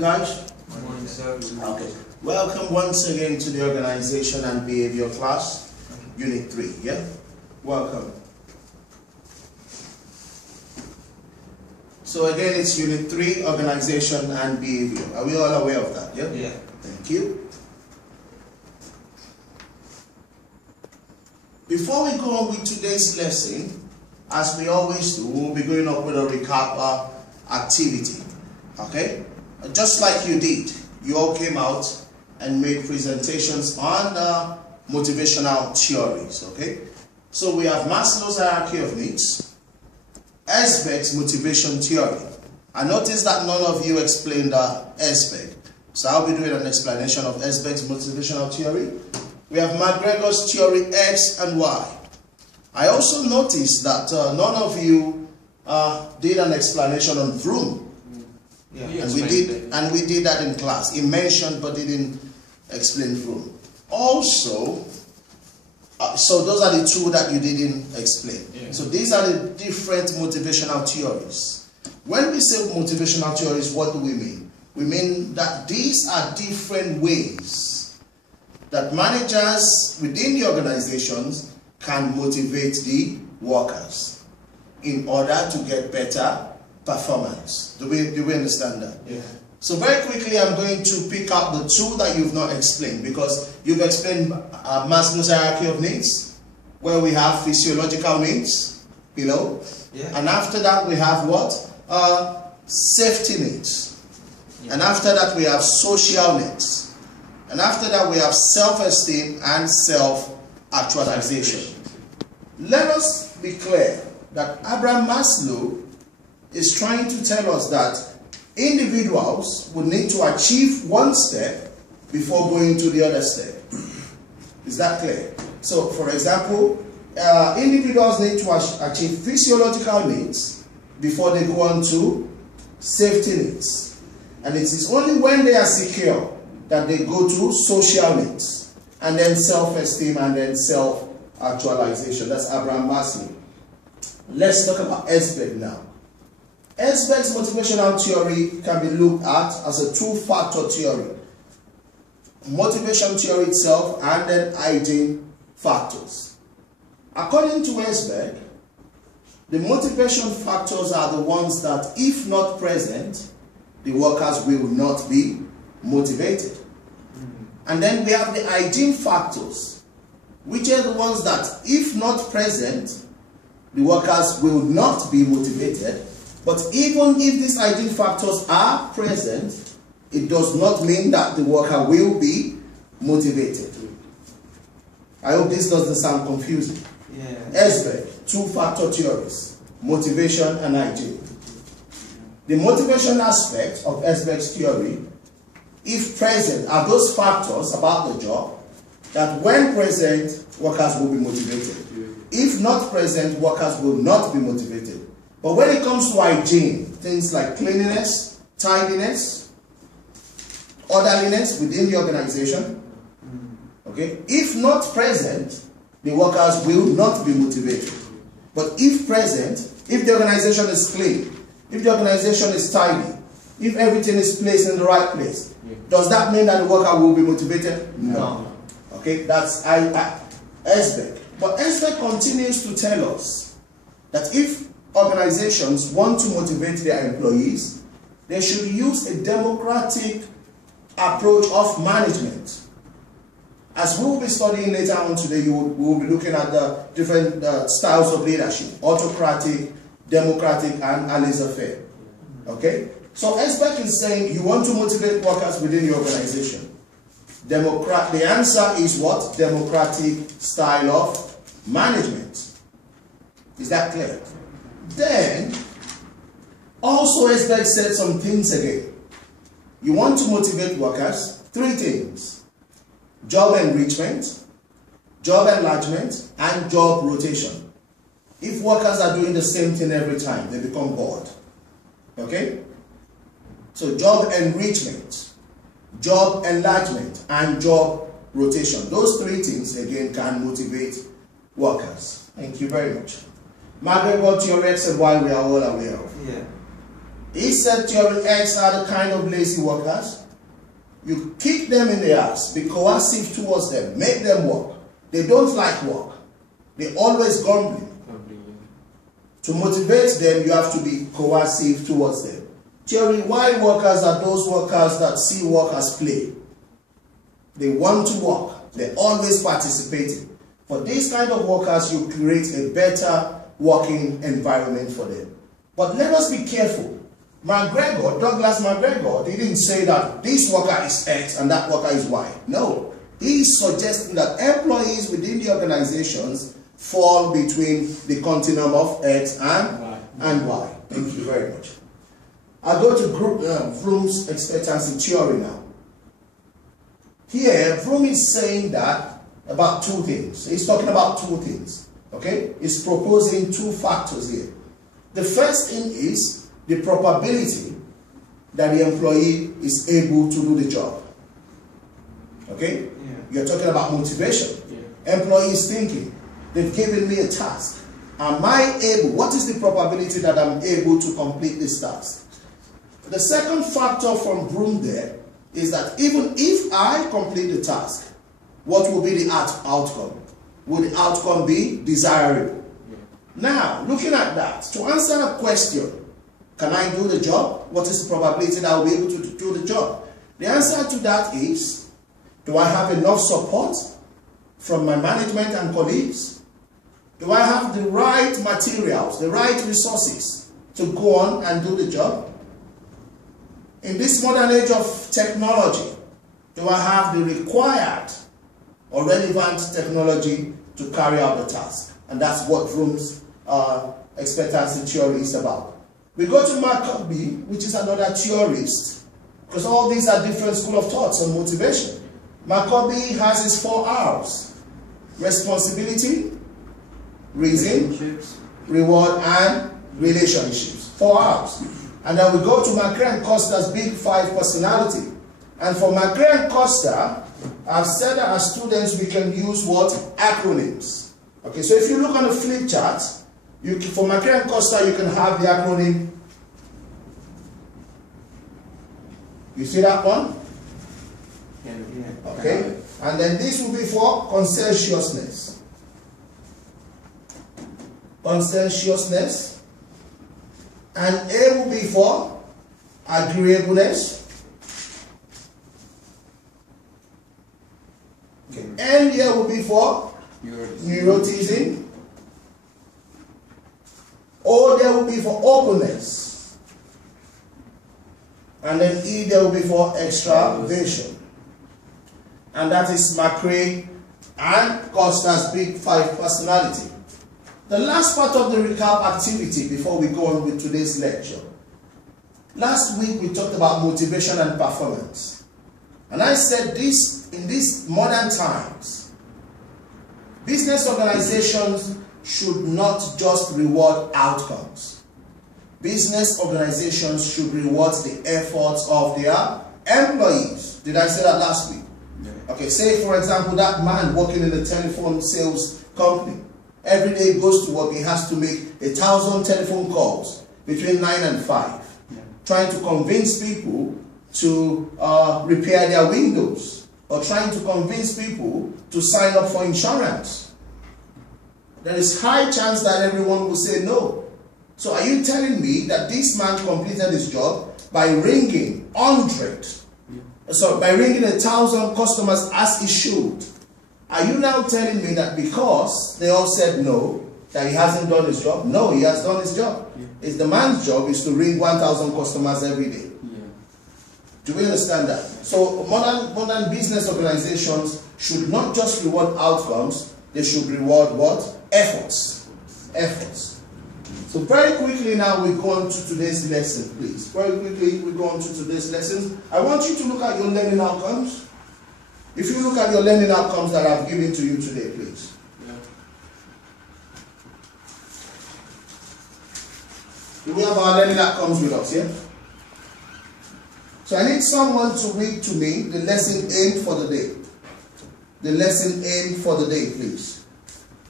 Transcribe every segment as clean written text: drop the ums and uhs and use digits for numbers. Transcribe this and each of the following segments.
morning, guys. Good morning, sir. Okay. Welcome once again to the Organization and Behavior class, Unit 3. Yeah? Welcome. So again, it's Unit 3, Organization and Behavior. Are we all aware of that? Yeah? Yeah. Thank you. Before we go on with today's lesson, as we always do, we'll be going up with a recap activity. Okay? Just like you did, you all came out and made presentations on motivational theories. Okay? So we have Maslow's hierarchy of needs, Esberg's motivation theory. I noticed that none of you explained Esberg. So I'll be doing an explanation of Esberg's motivational theory. We have McGregor's theory X and Y. I also noticed that none of you did an explanation on Vroom. Yeah. And we did that in class. He mentioned but didn't explain Vroom. Also, so those are the two that you didn't explain. Yeah. So these are the different motivational theories. When we say motivational theories, what do we mean? We mean that these are different ways that managers within the organizations can motivate the workers in order to get better performance. Do we understand that? Yeah. So very quickly, I'm going to pick up the two that you've not explained, because you've explained Maslow's hierarchy of needs, where we have physiological needs below, and after that we have what? Safety needs, and after that we have social needs, and after that we have self-esteem and self-actualization. Let us be clear that Abraham Maslow is trying to tell us that individuals would need to achieve one step before going to the other step. Is that clear? So, for example, individuals need to achieve physiological needs before they go on to safety needs. And it is only when they are secure that they go to social needs, and then self-esteem, and then self-actualization. That's Abraham Maslow. Let's talk about Esberg now. Esberg's motivational theory can be looked at as a two-factor theory. Motivation theory itself and then hygiene factors. According to Esberg, the motivation factors are the ones that, if not present, the workers will not be motivated. And then we have the hygiene factors, which are the ones that, if not present, the workers will not be motivated. But even if these hygiene factors are present, it does not mean that the worker will be motivated. I hope this doesn't sound confusing. Yeah. Esberg, two-factor theories, motivation and hygiene. The motivation aspect of Esberg's theory, if present, are those factors about the job that when present, workers will be motivated. If not present, workers will not be motivated. But when it comes to hygiene, things like cleanliness, tidiness, orderliness within the organization, okay, if not present, the workers will not be motivated. But if present, if the organization is clean, if the organization is tidy, if everything is placed in the right place, does that mean that the worker will be motivated? No. Okay, that's Esberg. But Esberg continues to tell us that if organizations want to motivate their employees, they should use a democratic approach of management. As we will be studying later on today, we will be looking at the different styles of leadership: autocratic, democratic, and laissez-faire. Okay? So Esberg is saying you want to motivate workers within your organization. The answer is what? Democratic style of management. Is that clear? Then, also Esberg said some things again. You want to motivate workers, three things: job enrichment, job enlargement, and job rotation. If workers are doing the same thing every time, they become bored. Okay? So job enrichment, job enlargement, and job rotation. Those three things, again, can motivate workers. Thank you very much. McGregor theory X and Y we are all aware of. Yeah. He said theory X are the kind of lazy workers. You kick them in the ass, be coercive towards them, make them work. They don't like work. They always grumbling. To motivate them, you have to be coercive towards them. Theory Y workers are those workers that see work as play. They want to work. They're always participating. For these kind of workers, you create a better working environment for them. But let us be careful. Douglas McGregor didn't say that this worker is X and that worker is Y. No. He's suggesting that employees within the organizations fall between the continuum of X and Y. Thank you very much. I'll go to Vroom's expectancy theory now. Here, Vroom is saying that about two things. He's talking about two things. Okay? He's proposing two factors here. The first thing is the probability that the employee is able to do the job. Okay? Yeah. You're talking about motivation. Yeah. Employee is thinking, they've given me a task. Am I able? What is the probability that I'm able to complete this task? The second factor from Vroom there is that even if I complete the task, what will be the outcome? Will the outcome be desirable? Yeah. Now, looking at that, to answer a question, can I do the job? What is the probability that I will be able to do the job? The answer to that is, do I have enough support from my management and colleagues? Do I have the right materials, the right resources to go on and do the job? In this modern age of technology, do I have the required or relevant technology to carry out the task? And that's what Vroom's expectancy theory is about. We go to Maccabee, which is another theorist, because all these are different school of thoughts on motivation. Maccabee has his 4 R's: responsibility, reason, reward, and relationships. 4 R's. And then we go to McRae and Costa's Big 5 personality. And for McRae and Costa, I've said that as students we can use what? Acronyms. Okay, so if you look on the flip chart, for McRae and Costa you can have the acronym. You see that one? Yeah. Okay, and then this will be for conscientiousness. Conscientiousness. And A will be for agreeableness. Okay. N here will be for neuroticism. O there will be for openness. And then E there will be for extraversion. And that is McRae and Costa's Big 5 personality. The last part of the recap activity before we go on with today's lecture. Last week we talked about motivation and performance. And I said this, in these modern times, business organizations should not just reward outcomes. Business organizations should reward the efforts of their employees. Did I say that last week? Yeah. Okay, say for example that man working in the telephone sales company. Every day he goes to work, he has to make 1,000 telephone calls between 9 and 5, trying to convince people to repair their windows, or trying to convince people to sign up for insurance. There is high chance that everyone will say no. So are you telling me that this man completed his job by ringing 1,000 customers as he should? Are you now telling me that because they all said no, that he hasn't done his job? No, he has done his job. Yeah. It's the man's job is to ring 1,000 customers every day. Yeah. Do we understand that? So modern business organizations should not just reward outcomes, they should reward what? Efforts. Efforts. So very quickly now we go on to today's lesson, please. Very quickly we go on to today's lesson. I want you to look at your learning outcomes. If you look at your learning outcomes that I've given to you today, please. Yeah. Do we have our learning outcomes with us, yeah? So I need someone to read to me the lesson aimed for the day. The lesson aimed for the day, please.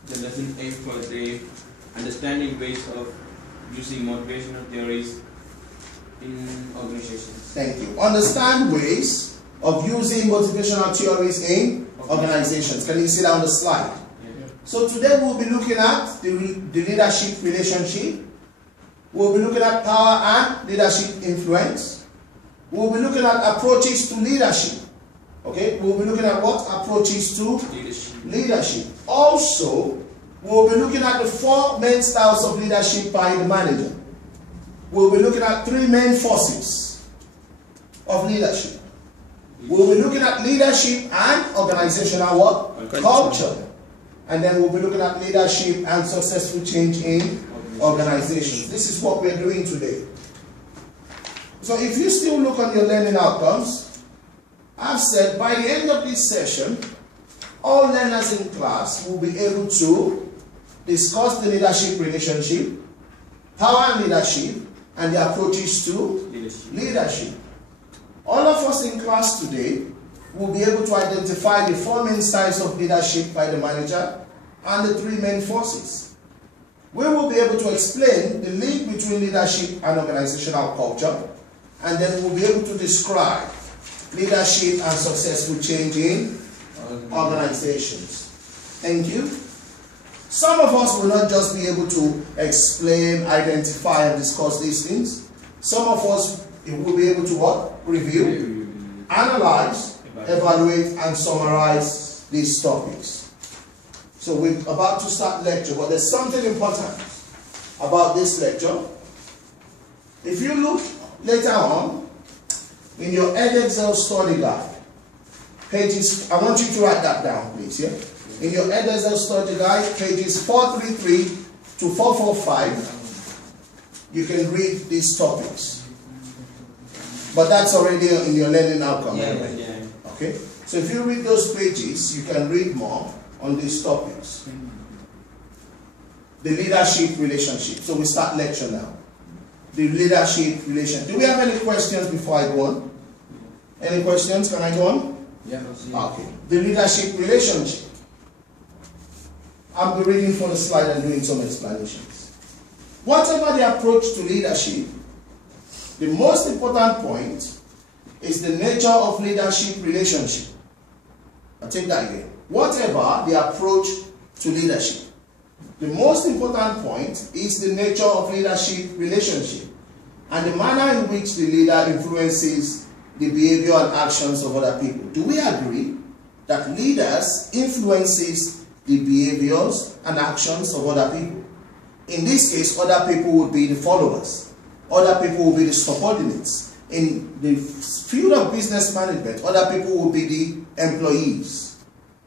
The lesson aimed for the day: understanding ways of using motivational theories in organizations. Thank you. Understand ways of using motivational theories in organizations. Can you see that on the slide? Yeah. So today we'll be looking at the leadership relationship. We'll be looking at power and leadership influence. We'll be looking at approaches to leadership. Okay, we'll be looking at what? Approaches to leadership. Also, we'll be looking at the 4 main styles of leadership by the manager. We'll be looking at 3 main forces of leadership. We'll be looking at leadership and organizational what? Culture. And then we'll be looking at leadership and successful change in organizations. This is what we're doing today. So if you still look on your learning outcomes, I've said by the end of this session, all learners in class will be able to discuss the leadership relationship, power and leadership, and the approaches to leadership. All of us in class today will be able to identify the 4 main styles of leadership by the manager and the 3 main forces. We will be able to explain the link between leadership and organizational culture, and then we'll be able to describe leadership and successful change in organizations. Thank you. Some of us will not just be able to explain, identify, and discuss these things. Some of us will be able to what? Review, analyze, evaluate, and summarize these topics. So we're about to start lecture, but there's something important about this lecture. If you look later on, in your Excel study guide, pages, I want you to write that down, please, yeah? In your Excel study guide, pages 433 to 445, you can read these topics. But that's already in your learning outcome. Yeah. Okay? So if you read those pages, you can read more on these topics. The leadership relationship. So we start lecture now. The leadership relationship. Do we have any questions before I go on? Any questions? Can I go on? Yeah. Okay. The leadership relationship. I'm reading for the slide and doing some explanations. Whatever the approach to leadership, the most important point is the nature of leadership relationship. I'll take that again. Whatever the approach to leadership, the most important point is the nature of leadership relationship and the manner in which the leader influences the behavior and actions of other people. Do we agree that leaders influences the behaviors and actions of other people? In this case, other people would be the followers. Other people will be the subordinates. In the field of business management, other people will be the employees.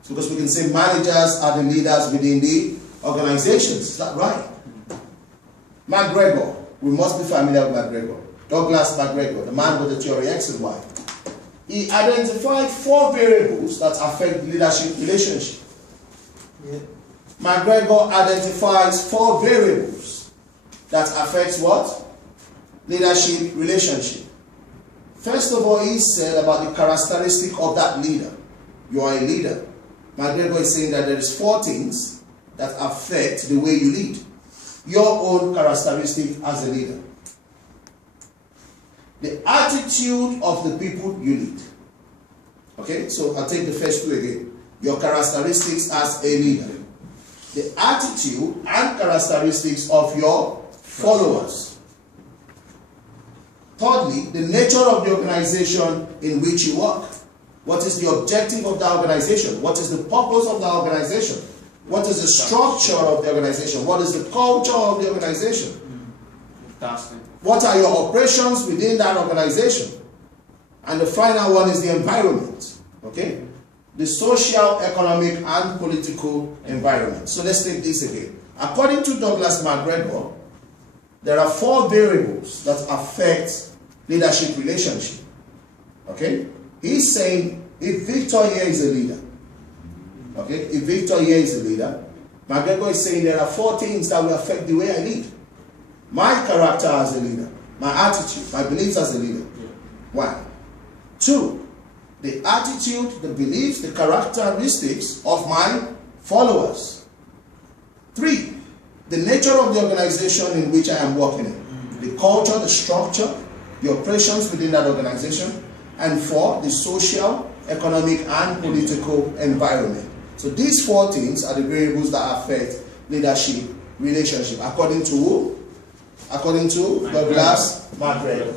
Because we can say managers are the leaders within the organizations. Is that right? McGregor, we must be familiar with McGregor. Douglas McGregor, the man with the theory X and Y. He identified 4 variables that affect leadership relationship. Yeah. McGregor identifies 4 variables that affects what? Leadership relationship. First of all, he said about the characteristic of that leader. You are a leader. McGregor is saying that there is 4 things that affect the way you lead. Your own characteristic as a leader. The attitude of the people you lead. Okay, so I'll take the first 2 again. Your characteristics as a leader. The attitude and characteristics of your followers. Thirdly, the nature of the organization in which you work. What is the objective of the organization? What is the purpose of the organization? What is the structure of the organization? What is the culture of the organization? What are your operations within that organization? And the final one is the environment. Okay? The social, economic, and political environment. So let's take this again. According to Douglas McGregor, there are 4 variables that affect leadership relationship. Okay? He's saying if Victor here is a leader, okay, if Victor here is a leader, McGregor is saying there are 4 things that will affect the way I lead. My character as a leader, my attitude, my beliefs as a leader. 1. 2, the attitude, the beliefs, the characteristics of my followers. 3, the nature of the organization in which I am working in. The culture, the structure, the operations within that organization, and 4, the social, economic, and political environment. So these 4 things are the variables that affect leadership relationship, according to who? According to Douglas McGregor.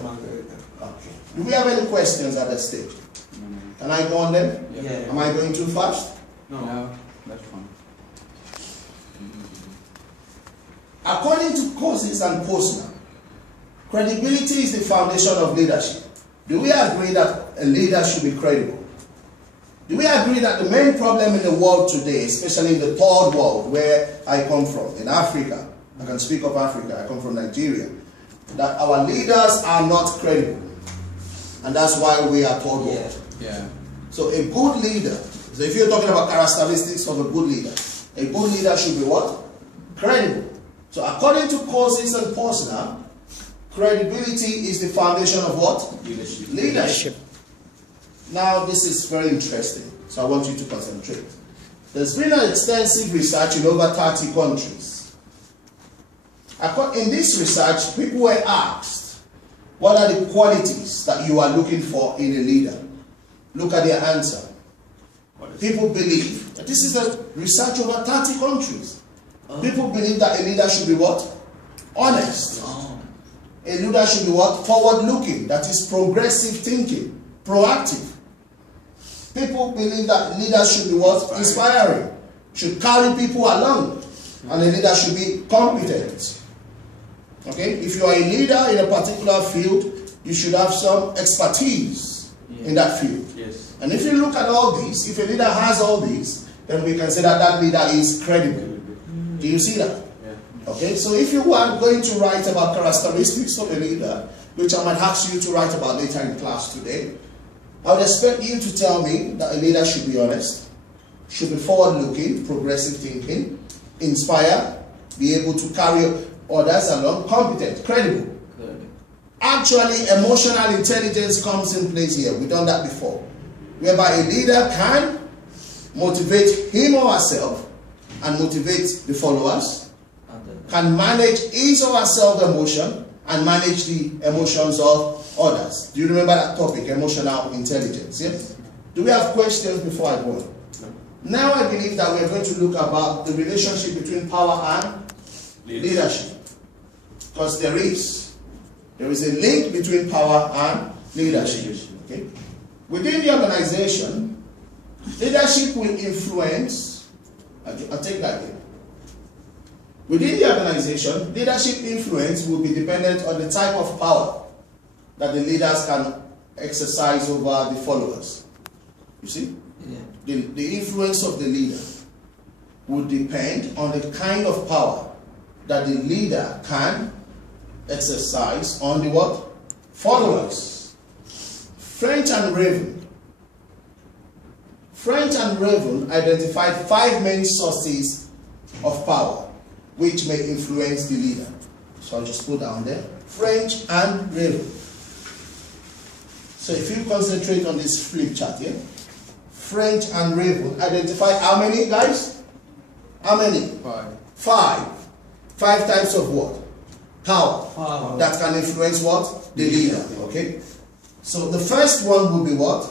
Okay. Do we have any questions at that stage? Can I go on them? Yeah. Am I going too fast? No, that's fine. According to Cousins and Posner, credibility is the foundation of leadership. Do we agree that a leader should be credible? Do we agree that the main problem in the world today, especially in the third world where I come from, in Africa, I can speak of Africa, I come from Nigeria, that our leaders are not credible. And that's why we are third world. Yeah. So a good leader, so if you're talking about characteristics of a good leader should be what? Credible. So according to Cousins and Posner, credibility is the foundation of what? Leadership. Now this is very interesting, so I want you to concentrate. There's been an extensive research in over 30 countries. In this research, people were asked, what are the qualities that you are looking for in a leader? Look at their answer. People believe, that this is a research over 30 countries. People believe that a leader should be what? Honest. A leader should be what? Forward-looking, that is progressive thinking, proactive. People believe that leaders should be what? Inspiring, should carry people along, and a leader should be competent. Okay? If you are a leader in a particular field, you should have some expertise in that field. Yes. And if you look at all these, if a leader has all these, then we can say that that leader is credible. Do you see that? Yeah. Okay, so if you are going to write about characteristics of a leader, which I might ask you to write about later in class today, I would expect you to tell me that a leader should be honest, should be forward-looking, progressive thinking, inspire, be able to carry others along, competent, credible. Good. Actually, emotional intelligence comes in place here. We've done that before. Whereby a leader can motivate him or herself and motivate the followers, can manage his or herself emotion and manage the emotions of others. Do you remember that topic, emotional intelligence? Yes? Do we have questions before I go on? No. Now I believe that we are going to look about the relationship between power and leadership. Because there is a link between power and leadership. Okay? Within the organization, leadership will influence, I'll take that again. Within the organization, leadership influence will be dependent on the type of power that the leaders can exercise over the followers. You see? Yeah. The influence of the leader will depend on the kind of power that the leader can exercise on the what? Followers. French and Raven identified 5 main sources of power which may influence the leader. So I'll just put down there. French and Raven. So if you concentrate on this flip chart here, French and Raven identify how many, guys? How many? 5 types of what? Power. That can influence what? The leader. Okay? So the first one will be what?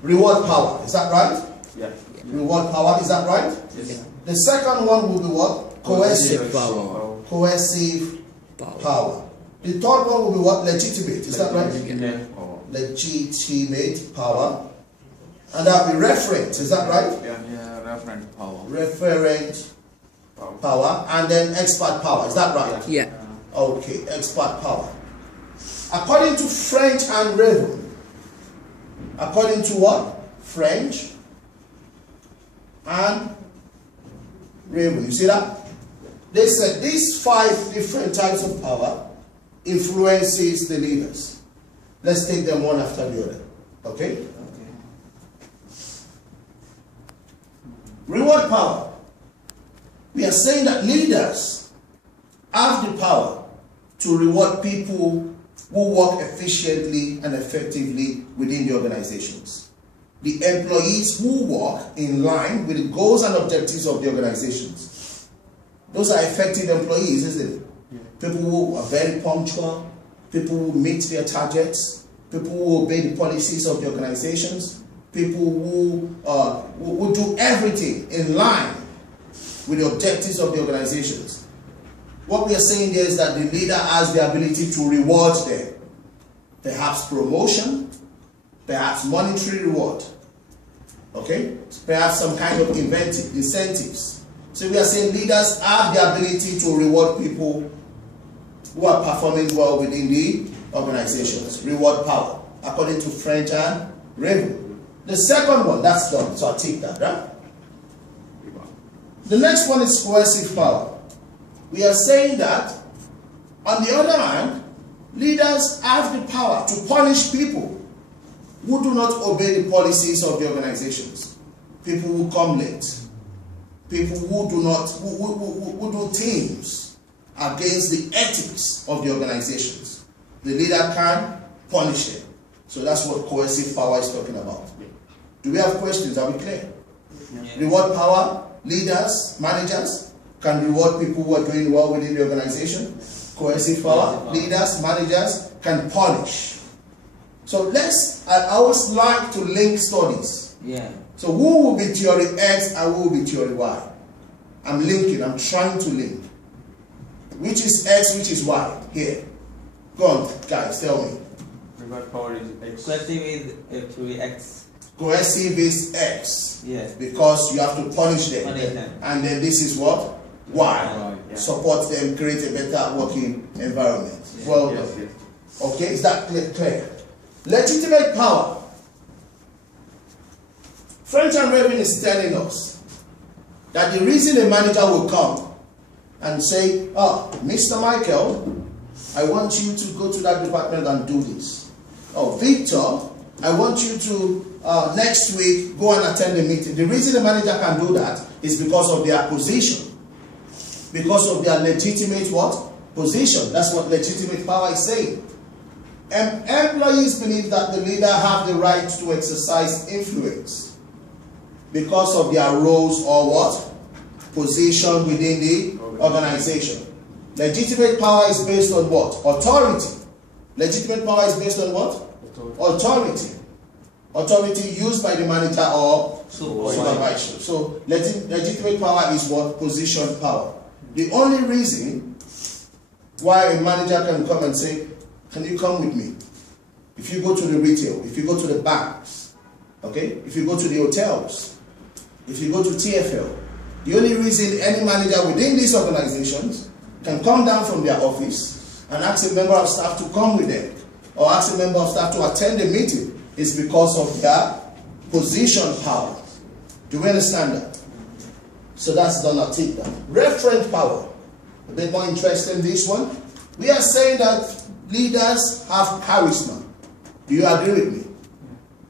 Reward power. Is that right? Yeah. Reward power. Is that right? Yes. The second one will be what? Coercive power. Coercive power. The third one will be what? Legitimate. Is that right? Yeah. Legitimate power. And that will be referent. Is that right? Yeah. Referent power. Referent power. And then expert power. Is that right? Yeah. Okay. Expert power. According to French and Raven. According to what? French and Raven. You see that? They said these 5 different types of power influences the leaders. Let's take them one after the other. Okay? Reward power. We are saying that leaders have the power to reward people who work efficiently and effectively within the organizations. The employees who work in line with the goals and objectives of the organizations. Those are effective employees, isn't it? People who are very punctual, people who meet their targets, people who obey the policies of the organizations, people who do everything in line with the objectives of the organizations. What we are saying there is that the leader has the ability to reward them. Perhaps promotion, perhaps monetary reward, okay? Perhaps some kind of incentives. So we are saying leaders have the ability to reward people who are performing well within the organizations. Reward power, according to French and Raven. The second one, that's done, so I'll take that, right? The next one is coercive power. We are saying that, on the other hand, leaders have the power to punish people who do not obey the policies of the organizations. People who come late. People who do not, who do things against the ethics of the organizations. The leader can punish them. So that's what coercive power is talking about. Do we have questions? Are we clear? Yeah. Reward power, leaders, managers can reward people who are doing well within the organization. Coercive power, leaders, managers can punish. So I always like to link studies. Yeah. So who will be theory X and who will be theory Y? I'm linking, I'm trying to link. Which is X, which is Y? Here. Go on, guys, tell me. Reward power is X. Coercive is actually X. Coercive is X. Yes. Because you have to punish them. And then this is what? Y. Yeah. Support them, create a better working environment. Yeah. Well done. Yes. Okay, is that clear? Legitimate power. French and Raven is telling us that the reason a manager will come and say, oh, Mr. Michael, I want you to go to that department and do this. Oh, Victor, I want you to, next week, go and attend a meeting. The reason the manager can do that is because of their position. Because of their legitimate what? Position. That's what legitimate power is saying. Employees believe that the leader have the right to exercise influence because of their roles or what? Position within the organization. Legitimate power is based on what? Authority. Legitimate power is based on what? Authority. Authority used by the manager or supervisor. So legitimate power is what? Position power. The only reason why a manager can come and say, can you come with me? If you go to the retail, if you go to the banks, okay? If you go to the hotels, if you go to TFL, the only reason any manager within these organizations can come down from their office and ask a member of staff to come with them or ask a member of staff to attend a meeting is because of their position power. Do we understand that? So that's done, I'll take that. Referent power. A bit more interested in this one. We are saying that leaders have charisma. Do you agree with me?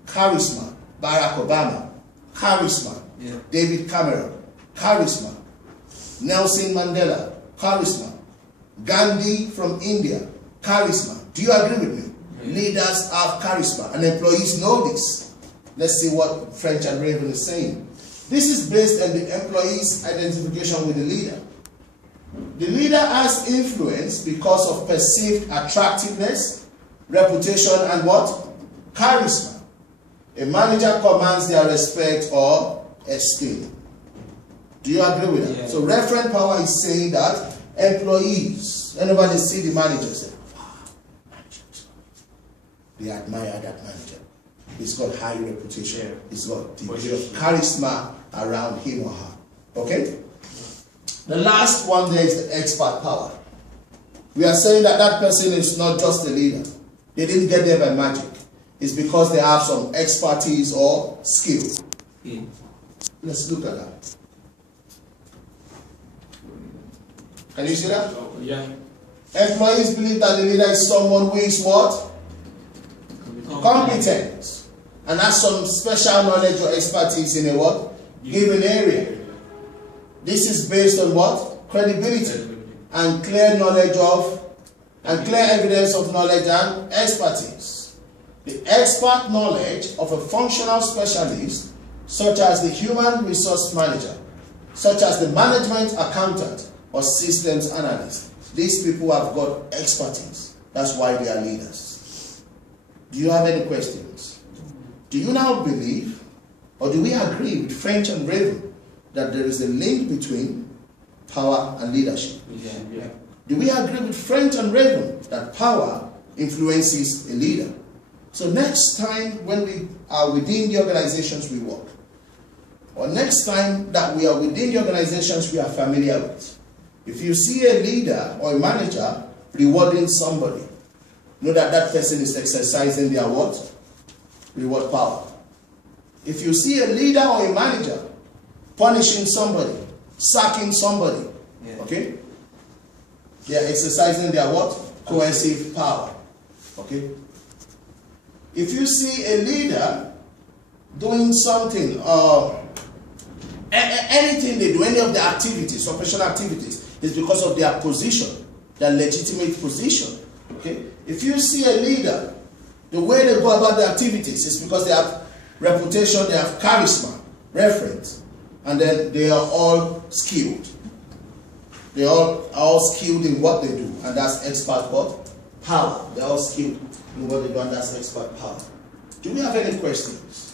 Charisma. Barack Obama. Charisma. Yeah. David Cameron. Charisma. Nelson Mandela. Charisma. Gandhi from India. Charisma. Do you agree with me? Yeah. Leaders have charisma and employees know this. Let's see what French and Raven is saying. This is based on the employee's identification with the leader. The leader has influence because of perceived attractiveness, reputation, and what? Charisma. A manager commands their respect or esteem. Do you agree with that? Yeah. So referent power is saying that employees, whenever they see the manager, say, wow, manager is good. They admire that manager. He's got high reputation. Yeah. He's got degree of charisma around him or her. Okay? The last one there is the expert power. We are saying that that person is not just a leader. They didn't get there by magic. It's because they have some expertise or skill. Yeah. Let's look at that. Can you see that? Yeah. Employees believe that the leader is someone who is what? Competent. And has some special knowledge or expertise in a what? Given area. This is based on what? Credibility and clear knowledge of, and clear evidence of knowledge and expertise. The expert knowledge of a functional specialist, such as the human resource manager, such as the management accountant or systems analyst. These people have got expertise. That's why they are leaders. Do you have any questions? Do you now believe, or do we agree with French and Raven that there is a link between power and leadership? Yeah. Do we agree with French and Raven that power influences a leader? So next time when we are within the organizations we work, or next time that we are within the organizations we are familiar with, if you see a leader or a manager rewarding somebody, know that that person is exercising their what? Reward power. If you see a leader or a manager punishing somebody, sacking somebody, okay, they are exercising their what? Coercive power. Okay. If you see a leader doing something, anything they do, any of the activities, operational activities, is because of their position, their legitimate position. Okay. If you see a leader, the way they go about their activities is because they have reputation, they have charisma, reference, and then they are all skilled. They are all skilled in what they do, and that's expert what? Power. They're all skilled in what they do, and that's expert power. Do we have any questions?